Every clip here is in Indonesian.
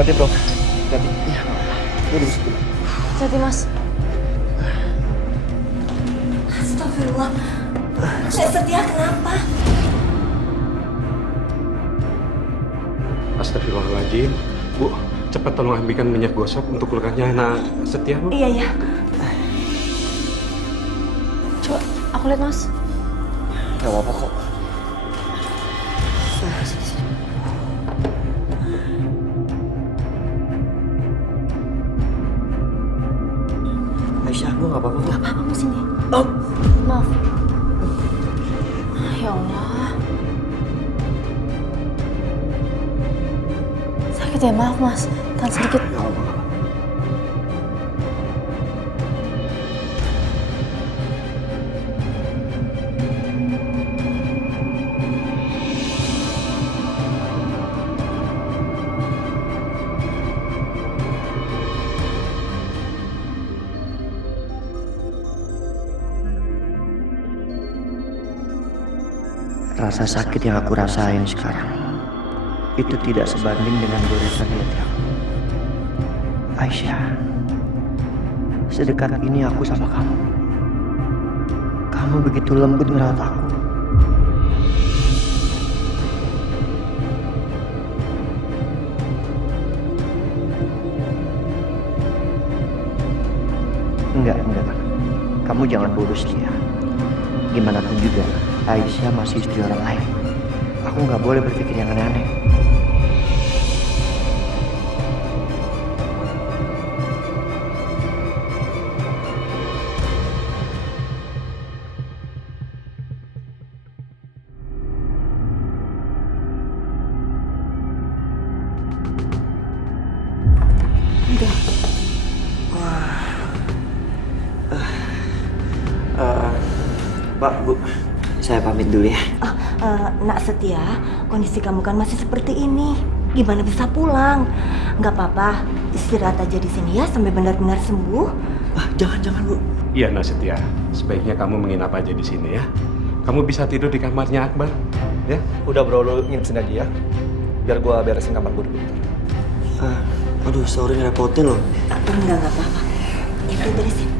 Hati bro. Hati. Iya. Duduk situ. Hati mas. Astagfirullah. Saya Setia kenapa? Astagfirullahaladzim. Bu, cepat tolong ambilkan minyak gosok untuk lukanya anak Setia, Bu. Iya ya. Coba aku lihat mas. Gak apa-apa kok. Aisyah, gue gak apa-apa kok. Gak apa-apa mas ini. Oh. Maaf. Ya Allah. Sakit ya, maaf mas. Tahan sedikit. Ya Allah. Rasa sakit yang aku rasain sekarang itu tidak sebanding dengan goresan di hati aku. Aisyah, sedekat ini aku sama kamu. Kamu begitu lembut ngerawat aku. Enggak. Kamu jangan bodoh dia. Gimana pun juga, Aisyah masih istri orang lain. Aku nggak boleh berpikir yang aneh-aneh. Udah. Pak, Bu, saya pamit dulu ya. Nak Setia, kondisi kamu kan masih seperti ini. Gimana bisa pulang? Nggak apa-apa, istirahat aja di sini ya sampai benar-benar sembuh. Jangan, Bu. Iya, Nak Setia. Sebaiknya kamu menginap aja di sini ya. Kamu bisa tidur di kamarnya Akbar, ya? Udah bro, lu nginep sini aja ya. Biar gua beresin kamar gua dulu. Aduh, sorry ngerepotin loh. Enggak apa-apa. Itu beresin.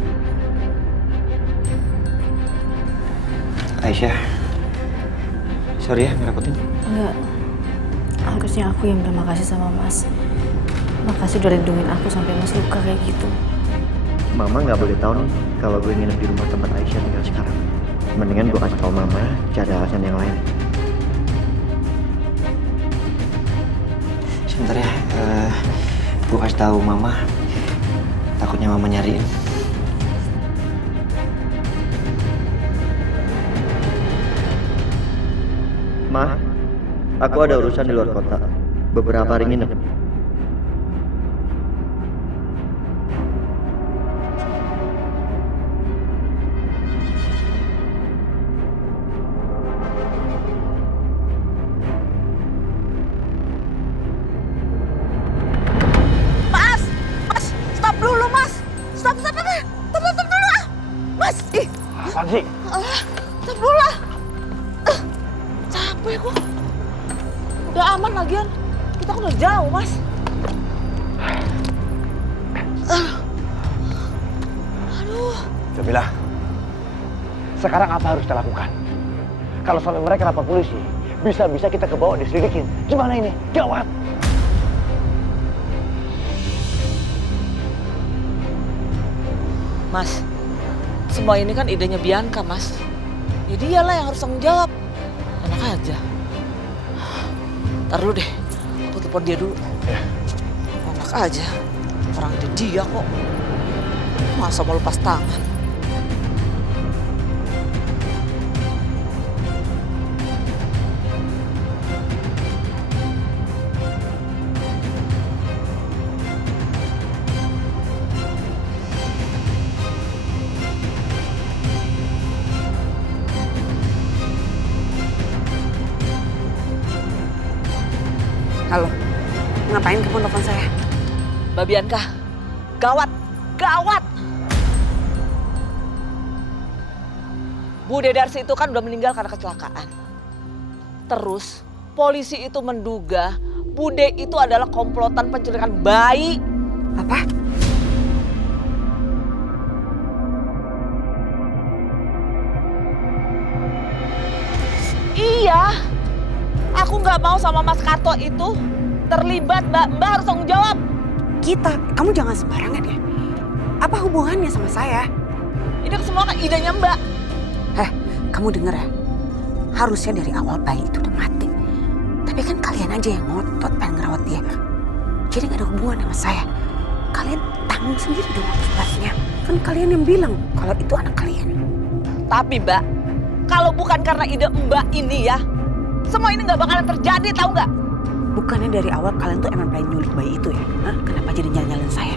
Aisyah, sorry ya ngerepotin. Enggak. Harusnya aku yang berterima kasih sama mas. Makasih udah lindungin aku sampai mas luka kayak gitu. Mama nggak boleh tahu nih kalau gue nginep di rumah tempat Aisyah tinggal sekarang. Mendingan gue kasih tahu Mama, cari alasan yang lain. Sebentar ya, gue kasih tahu Mama. Takutnya Mama nyariin. Ma, aku ada urusan di luar kota. Beberapa hari nginep. Mas, stop dulu mas. Stop dulu. Ah. Mas, Apaan sih? stop dulu lah. Capek kok. Udah aman lagian. Kita kan udah jauh mas. Aduh. Jamila, sekarang apa harus kita lakukan? Kalau sampai mereka lapor polisi, bisa-bisa kita kebawa diselidikin. Gimana ini? Gawat! Mas, semua ini kan idenya Bianca, Mas. Ya dialah yang harus tanggung jawab. Enak aja. Ntar dulu deh, aku telepon dia dulu. Enak aja, orang ada dia kok. Masa mau lepas tangan? Halo, ngapain kamu telepon saya? Mbak Bianca, gawat, gawat! Bu Dedarsi itu kan udah meninggal karena kecelakaan. Terus polisi itu menduga Bude itu adalah komplotan penculikan bayi. Apa? Iya, aku nggak mau sama Mas Karto itu terlibat, Mbak. Mbak harus tanggung jawab. Kita, kamu jangan sembarangan ya. Apa hubungannya sama saya? Ini semua kan idenya Mbak. Kamu denger ya? Harusnya dari awal bayi itu udah mati. Tapi kan kalian aja yang ngotot pengen ngerawat dia. Jadi gak ada hubungan sama saya. Kalian tanggung sendiri dong akibatnya. Kan kalian yang bilang kalau itu anak kalian. Tapi Mbak, kalau bukan karena ide Mbak ini ya, semua ini nggak bakalan terjadi, tahu nggak? Bukannya dari awal kalian tuh emang pengen nyulik bayi itu ya? Hah? Kenapa jadi nyalin saya?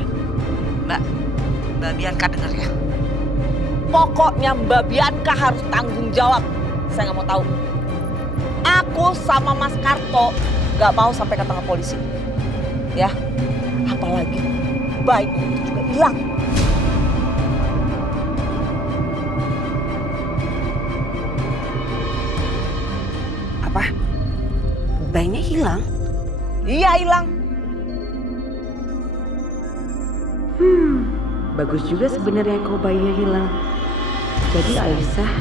Mbak Bianca denger ya. Pokoknya Mbak Bianca harus tanggung jawab. Saya nggak mau tahu. Aku sama Mas Karto nggak mau sampai ketangkap polisi. Ya, apalagi bayi itu juga hilang. Apa? Bayinya hilang? Iya hilang. Bagus juga sebenarnya kalau bayinya hilang. Jadi Aisyah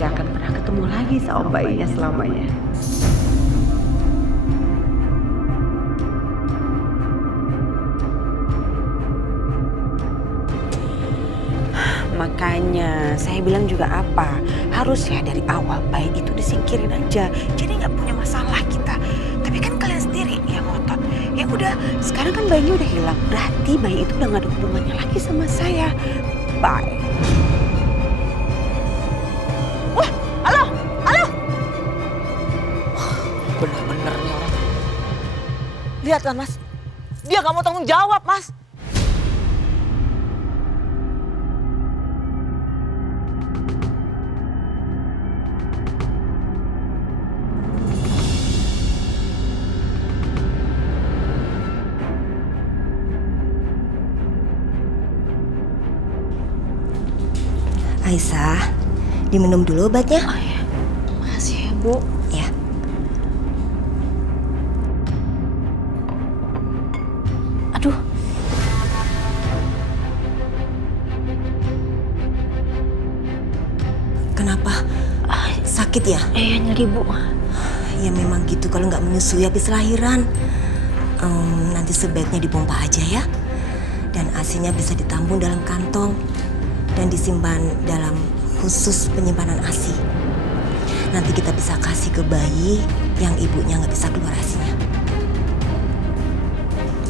gak akan pernah ketemu lagi sama bayinya selamanya. Makanya saya bilang juga apa, harusnya dari awal bayi itu disingkirin aja. Jadi nggak punya masalah kita. Tapi kan kalian sendiri yang ngotot. Ya udah, sekarang kan bayinya udah hilang. Berarti bayi itu udah nggak ada hubungannya lagi sama saya. Bye. Wah, halo. Bener-bener nih orang. Lihat kan Mas, dia nggak mau tanggung jawab Mas. Aisyah, diminum dulu obatnya. Oh ya, makasih ya Bu. Ya. Aduh, Kenapa? Sakit ya? nyeri Bu. Ya memang gitu kalau nggak menyusui habis lahiran. Nanti sebaiknya dipompa aja ya. Dan ASI-nya bisa ditampung dalam kantong dan disimpan dalam khusus penyimpanan ASI. Nanti kita bisa kasih ke bayi yang ibunya nggak bisa keluar ASI-nya.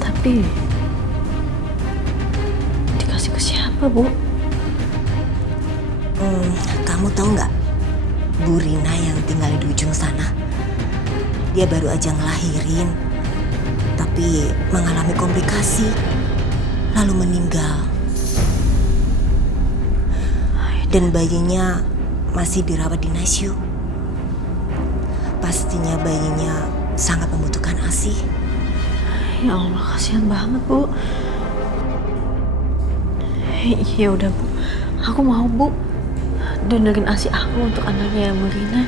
Tapi dikasih ke siapa Bu? Kamu tahu nggak Bu Rina yang tinggal di ujung sana? Dia baru aja ngelahirin, tapi mengalami komplikasi, lalu meninggal. Dan bayinya masih dirawat di NICU. Pastinya bayinya sangat membutuhkan ASI. Ya Allah, kasihan banget Bu. Ya udah Bu, aku mau Bu donorin ASI aku untuk anaknya yang Marina.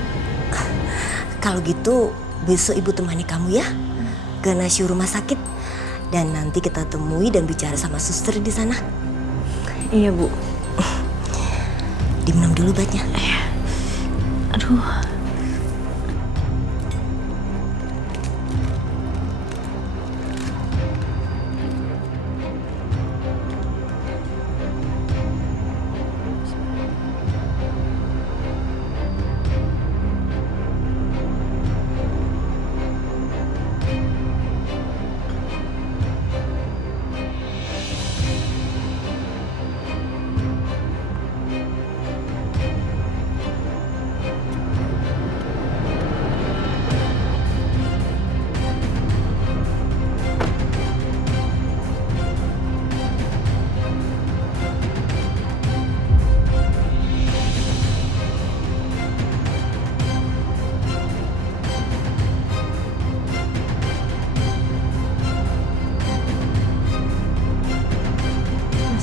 Kalau gitu besok ibu temani kamu ya ke NICU rumah sakit, dan nanti kita temui dan bicara sama suster di sana. Iya Bu. Diminum dulu obatnya. Aduh.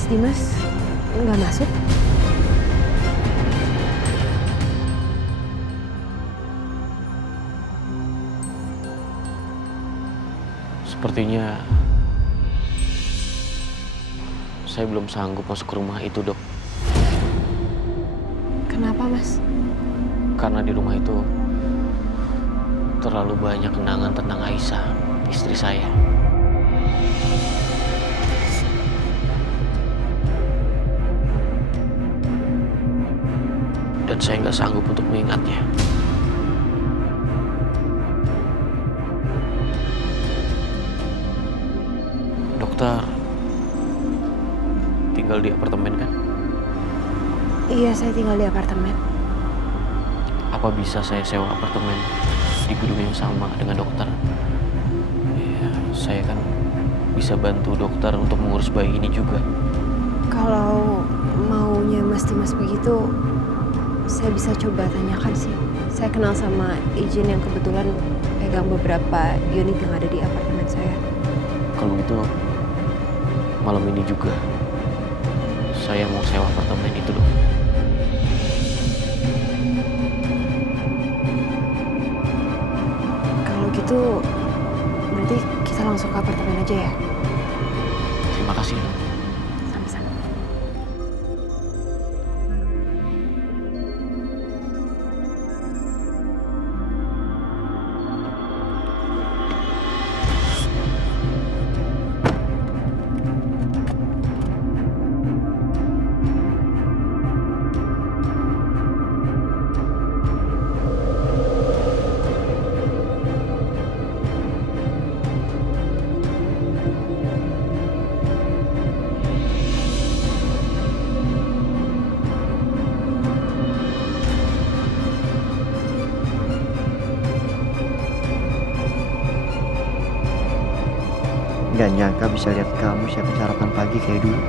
Mas Dimas nggak masuk? Sepertinya saya belum sanggup masuk ke rumah itu, Dok. Kenapa, Mas? Karena di rumah itu terlalu banyak kenangan tentang Aisyah, istri saya. Dan saya nggak sanggup untuk mengingatnya. Dokter tinggal di apartemen kan? Iya, saya tinggal di apartemen. Apa bisa saya sewa apartemen di gedung yang sama dengan dokter? Ya, saya kan bisa bantu dokter untuk mengurus bayi ini juga. Kalau maunya Mas Dimas begitu, saya bisa coba tanyakan sih. Saya kenal sama izin yang kebetulan pegang beberapa unit yang ada di apartemen saya. Kalau gitu, malam ini juga saya mau sewa apartemen itu, Dok. Kalau gitu, berarti kita langsung ke apartemen aja ya? Terima kasih, Dok. Sama-sama. Gak nyangka bisa lihat kamu siapin sarapan pagi kayak dulu.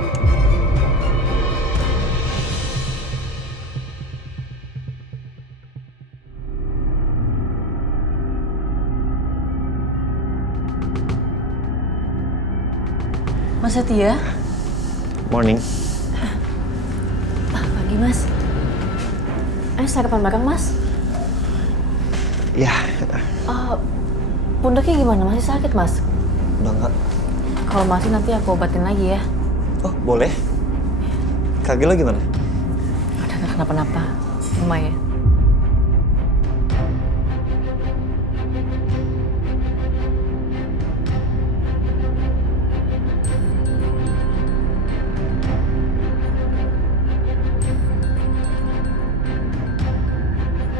Mas Setia? Morning. Pagi, Mas. Ayo sarapan bareng, Mas. Ya, Pundaknya gimana? Masih sakit, Mas? udah enggak. Kalau masih nanti aku obatin lagi ya. Oh, boleh. Kaki lo gimana? Udah gak kenapa-napa. Lumayan.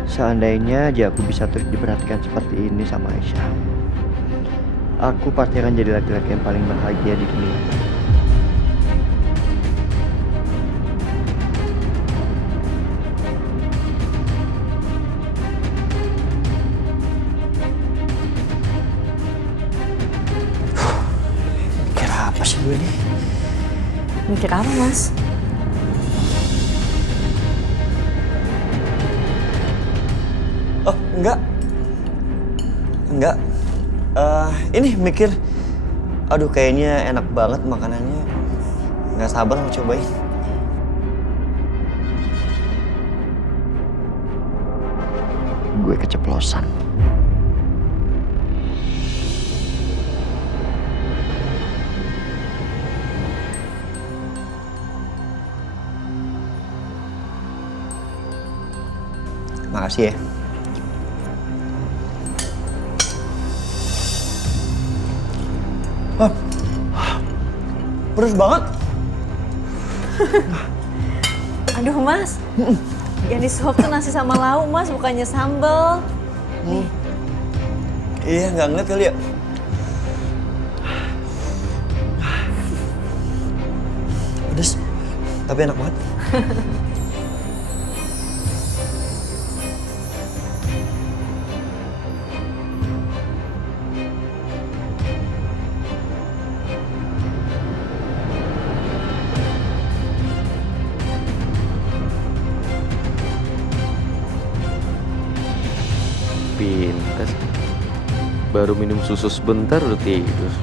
Seandainya aja aku bisa terus diperhatikan seperti ini sama Aisyah, aku pasti akan jadi laki-laki yang paling bahagia di dunia. Mikir apa sih gue ini? Mikir apa, Mas? Oh, enggak. Enggak. Ini mikir, aduh kayaknya enak banget makanannya. Nggak sabar mau cobain. Gue keceplosan. Makasih ya. Pedes banget. Aduh, Mas. Yang disuap tuh nasi sama lauk, Mas, bukannya sambal. Nih. Iya, nggak ngeliat kali ya. Pedes, tapi enak banget. Pintar. Baru minum susu sebentar udah tidur.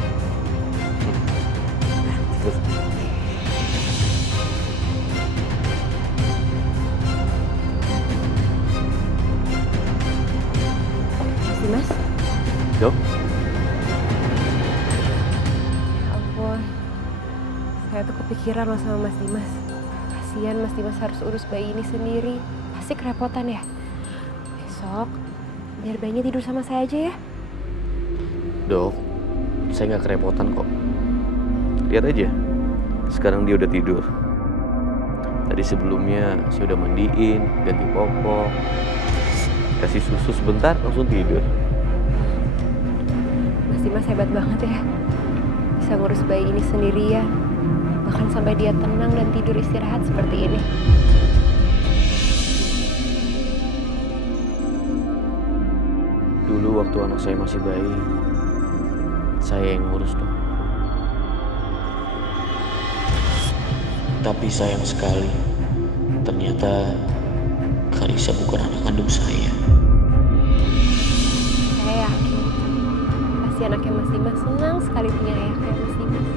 Mas Dimas? Dok, Saya tuh kepikiran loh sama Mas Dimas. Kasihan Mas Dimas harus urus bayi ini sendiri. Pasti kerepotan ya. Besok biar bayinya tidur sama saya aja ya. Dok, saya nggak kerepotan kok. Lihat aja, sekarang dia udah tidur. Tadi sebelumnya saya udah mandiin, ganti popok, kasih susu sebentar langsung tidur. Mas Dimas hebat banget ya. Bisa ngurus bayi ini sendirian. Bahkan sampai dia tenang dan tidur istirahat seperti ini. Dulu waktu anak saya masih bayi, saya yang ngurus dok. Tapi sayang sekali, ternyata Karissa bukan anak kandung saya. Saya yakin pasti anaknya Mas Dimas senang sekali punya ayah kayak Mas Dimas.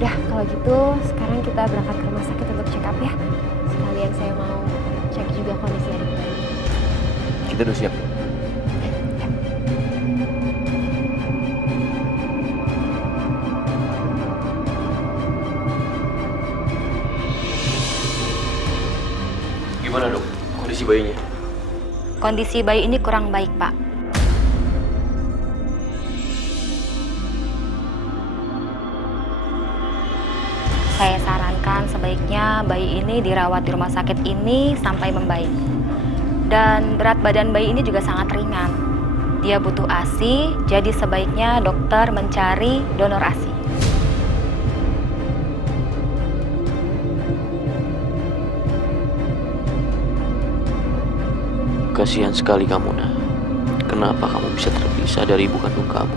Yaudah kalau gitu sekarang kita berangkat ke rumah sakit untuk check up ya. Sekalian saya mau cek juga kondisi adik bayi. Kita udah siap. Gimana dok, kondisi bayinya? Kondisi bayi ini kurang baik, Pak. Saya sarankan sebaiknya bayi ini dirawat di rumah sakit ini sampai membaik. Dan berat badan bayi ini juga sangat ringan. Dia butuh ASI, jadi sebaiknya dokter mencari donor ASI. Kasihan sekali kamu, Nah. Kenapa kamu bisa terpisah dari ibu kandung kamu?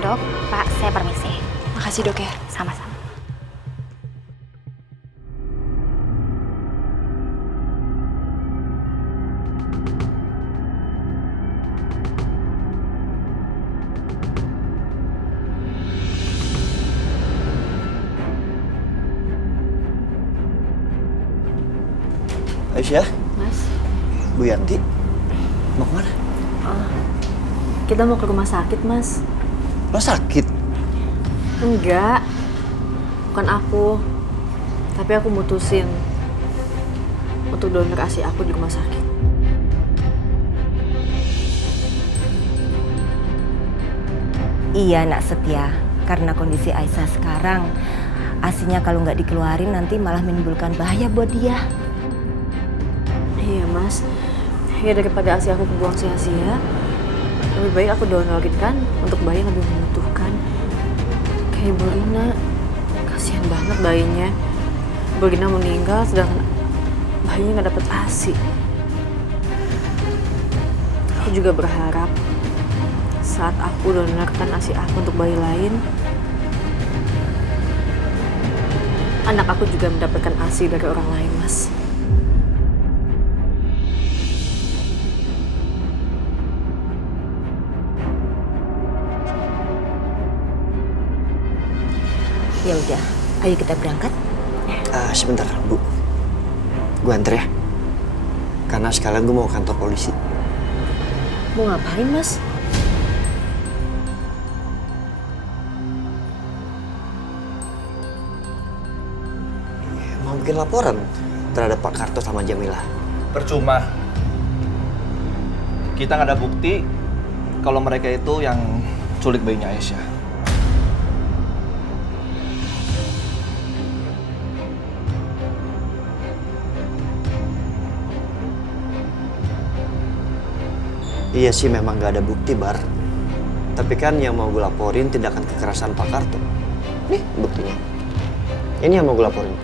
Dok, Pak, saya permisi. Makasih dok ya. Sama-sama. Aisyah, Mas, Bu Yanti, mau kemana? kita mau ke rumah sakit, Mas. Lo sakit? Enggak, bukan aku. Tapi aku mutusin untuk donor ASI aku di rumah sakit. Iya nak setia, karena kondisi Aisyah sekarang, ASInya kalau nggak dikeluarin nanti malah menimbulkan bahaya buat dia. Iya, Mas. Ya daripada ASI aku kebuang sia-sia, lebih baik aku donorin kan untuk bayi yang lebih membutuhkan. Kayak Ibu Rina, kasihan banget bayinya. Ibu Rina meninggal sedangkan bayinya nggak dapet ASI. Aku juga berharap saat aku donorkan ASI aku untuk bayi lain, anak aku juga mendapatkan ASI dari orang lain, Mas. Ya udah, ayo kita berangkat. Sebentar, Bu. Gue anter ya. Karena sekalian gue mau ke kantor polisi. Mau ngapain, Mas? Mau bikin laporan terhadap Pak Karto sama Jamila. Percuma. Kita nggak ada bukti kalau mereka itu yang culik bayinya Aisyah. Iya sih memang nggak ada bukti, Bar. Tapi kan yang mau gue laporin tindakan kekerasan Pak Karto. Nih buktinya. Ini yang mau gue laporin.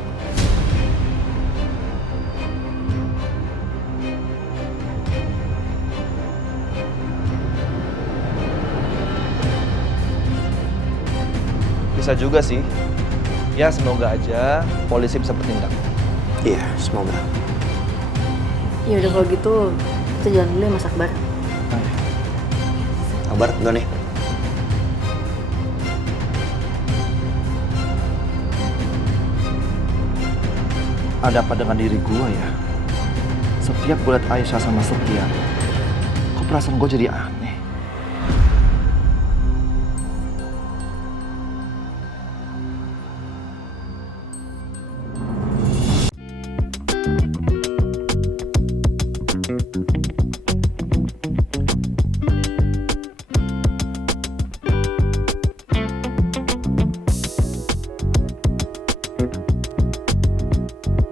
Bisa juga sih. Ya semoga aja polisi bisa bertindak. Iya, semoga. Ya udah kalau gitu kita jalan dulu ya, Mas Akbar. Kabar, gue nih. Ada apa dengan diri gue ya? Setiap gue liat Aisyah sama Setia, kok perasaan gue jadi aneh?